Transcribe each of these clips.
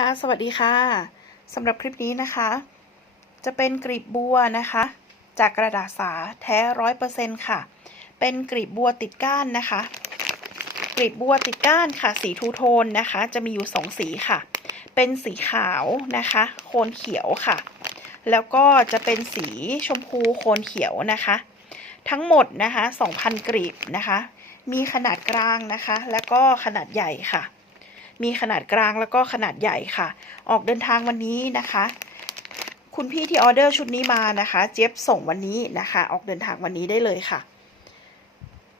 ค่ะ สวัสดีค่ะสำหรับคลิปนี้นะคะ จะเป็นกลีบบัวนะคะ จากกระดาษสาแท้ร้อยเปอร์เซ็นต์ค่ะ เป็นกลีบบัวติดก้านนะคะกลีบบัวติดก้านค่ะ สีทูโทนนะคะ จะมีอยู่สองสีค่ะ เป็นสีขาวนะคะ โคนเขียวค่ะ แล้วก็จะเป็นสีชมพูโคนเขียวนะคะ ทั้งหมดนะคะ2,000กลีบนะคะ มีขนาดกลางนะคะ แล้วก็ขนาดใหญ่ค่ะ มีขนาดกลางแล้วก็ขนาดใหญ่ค่ะ ออกเดินทางวันนี้นะคะ คุณพี่ที่ออเดอร์ชุดนี้มานะคะ เจี๊ยบส่งวันนี้นะคะ ออกเดินทางวันนี้ได้เลยค่ะ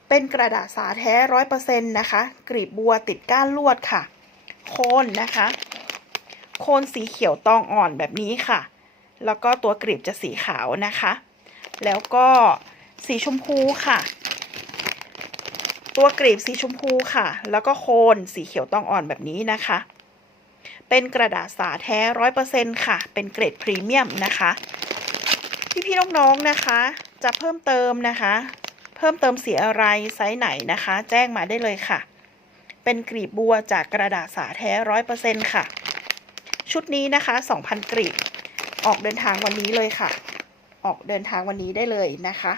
เป็นกระดาษสาแท้ร้อยเปอร์เซ็นต์นะคะ กรีบบัวติดก้านลวดค่ะ โคนนะคะ โคนสีเขียวตองอ่อนแบบนี้ค่ะ แล้วก็ตัวกรีบจะสีขาวนะคะ แล้วก็สีชมพูค่ะ ตัวกรีบสีชมพูค่ะ แล้วก็โคนสีเขียวตองอ่อนแบบนี้นะคะ เป็นกระดาษสาแท้ร้อยเปอร์เซ็นค่ะ เป็นเกรดพรีเมียมนะคะ พี่ๆน้องๆนะคะ จะเพิ่มเติมนะคะ เพิ่มเติมสีอะไรไซส์ไหนนะคะ แจ้งมาได้เลยค่ะ เป็นกรีบบัวจากกระดาษสาแท้ร้อยเปอร์เซ็นค่ะ ชุดนี้นะคะ2,000กรีบ ออกเดินทางวันนี้เลยค่ะ ออกเดินทางวันนี้ได้เลยนะคะ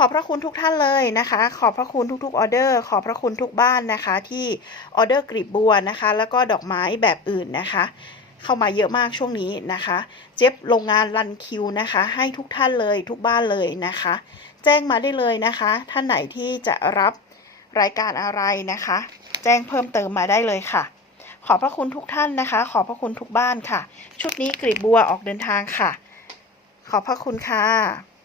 ขอบพระคุณทุกท่านเลยนะคะ ขอบพระคุณทุกๆออเดอร์ ขอบพระคุณทุกบ้านนะคะ ที่ออเดอร์กลีบบัวนะคะ แล้วก็ดอกไม้แบบอื่นนะคะ เข้ามาเยอะมากช่วงนี้นะคะ เจ็บโรงงานรันคิวนะคะ ให้ทุกท่านเลยทุกบ้านเลยนะคะ แจ้งมาได้เลยนะคะ ท่านไหนที่จะรับรายการอะไรนะคะ แจ้งเพิ่มเติมมาได้เลยค่ะ ขอบพระคุณทุกท่านนะคะ ขอบพระคุณทุกบ้านค่ะ ชุดนี้กลีบบัวออกเดินทางค่ะ ขอบพระคุณค่ะ